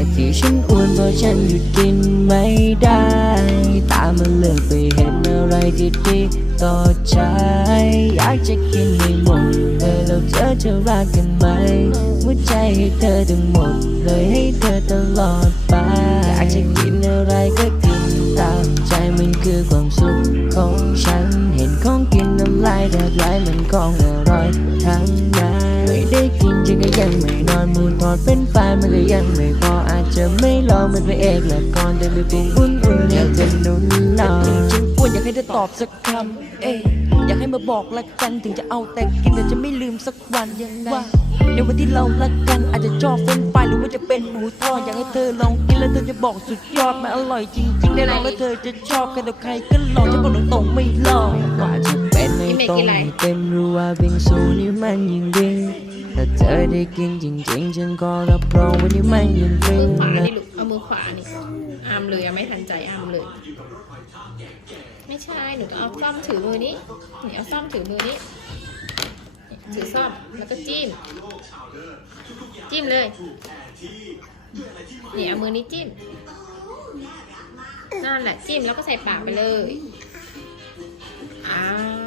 แต่ที่ฉันอ้วนเพราะฉันหยุดกินไม่ได้ ตามันเลือกไปเห็นอะไรที่ดีต่อใจ อยากจะกินให้หมดเลยแล้วเธอจะรักกันไหมหัวใจให้เธอทั้งหมด เลยให้เธอตลอดไป อยากจะกินอะไรก็กินตามใจมันคือความสุขของฉัน เห็นของกินน้ำลายแทบไหลมันของอร่อยทั้งนั้นไม่ได้กินฉันก็ยังไม่ ดเป็นไฟนมันก็ยังไม่พออาจจะไม่ลองเป็นพระเอกละครแต่ไม่ปรุงอุ่นอุ่นๆอยากจะนุ่นนอนฉันอ้วนอยากให้เธอตอบสักคำเอ้ยอยากให้มาบอกละกันถึงจะเอาแต่กินแต่จะไม่ลืมสักวันยังไงในวันที่เราละกันอาจจะชอบเฟรนช์ฟหรือว่าจะเป็นหมูทอดอยากให้เธอลองกินแล้วเธอจะบอกสุดยอดมันอร่อยจริงๆได้ลองแล้วเธอจะชอบใครต่อใครก็ลองจะบอกตรงๆไม่ลองกว่าจะ เป็นไม่ต้องให้เต็มรู้ว่าบิงซูนี่มันยิ่งดีถ้าเธอได้กินจริงๆฉันก็รับรองว่านี่มันยิ่งฟิมือขวานี่ลูกเอามือขวานี่อามเลยอะไม่ทันใจอามเลย ไม่ใช่หนูต้องเอาซ่อมถือมือนี้นี่เอาซ่อมถือมือนี้ถือซ่อมแล้วก็จิ้ม จิ้มเลยเนี่เอามือนี้จิ้มนั่นแหละจิ้มแล้วก็ใส่ปากไปเลยอ้า